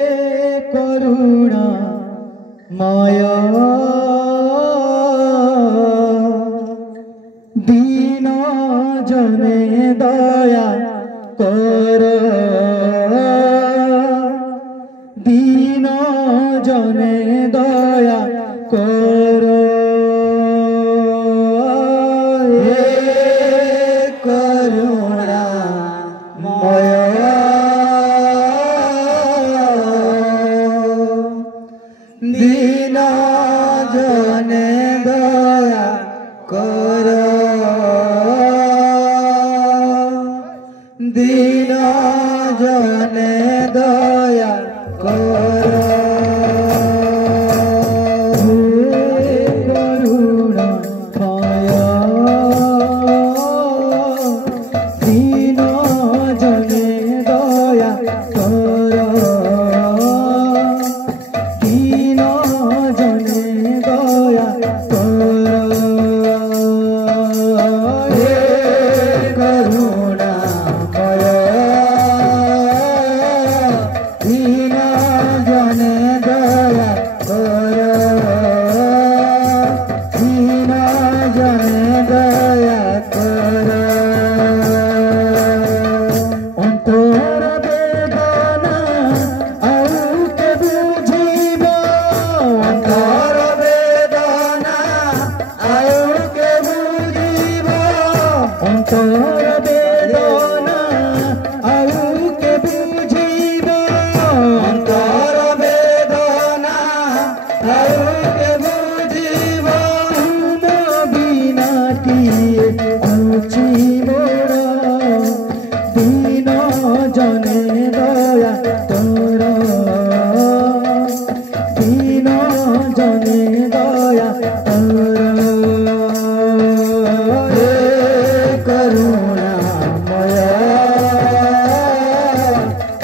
करुणा माया दीन जने दया कर दीन जने दया कर करुणा माया दीन जने दया कर दीन जने दया कर करुणा माया दीन जने दया कर दीन जने दया कर करुणा माया दीन जने दया कर दीन जने दया कर अंतर बेदना आउ के बुझिब अंतर बेदना आउ के बुझिब अंतर बेदना आउ के बुझिब अंतर बेदना आउ के बुझिब तुम बिना किए अछि मोर दीन जने दया कर दीन जने दया कर करुणा माया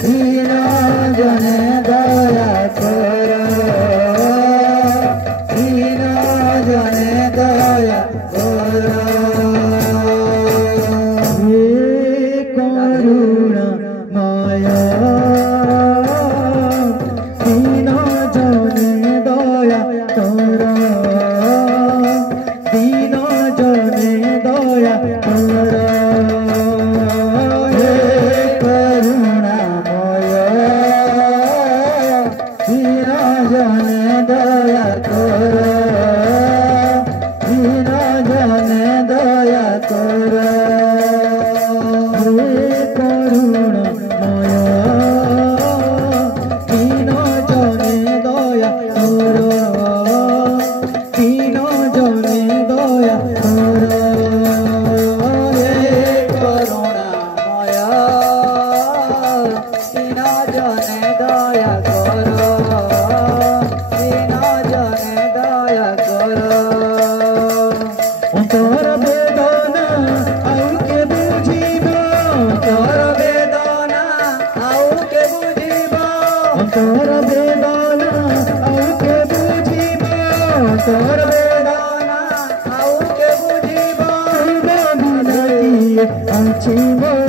दीन जने दया कर दीन जने दया कर करुणा माया दीन जने दया कर दीन जने दया कर करुणा माया दीन जने दया कर दीन जने दया कर करुणा माया दीन जने दया कर दीन जने दया कर करुणा माया दीन जने दया कर दीन जने दया कर अंतर बेदना आउ के बुझिब अंतर बेदना आउ के बुझिब अंतर बेदना आउ के बुझिब अंतर बेदना आउ के बुझिब बिना किए अछि मोर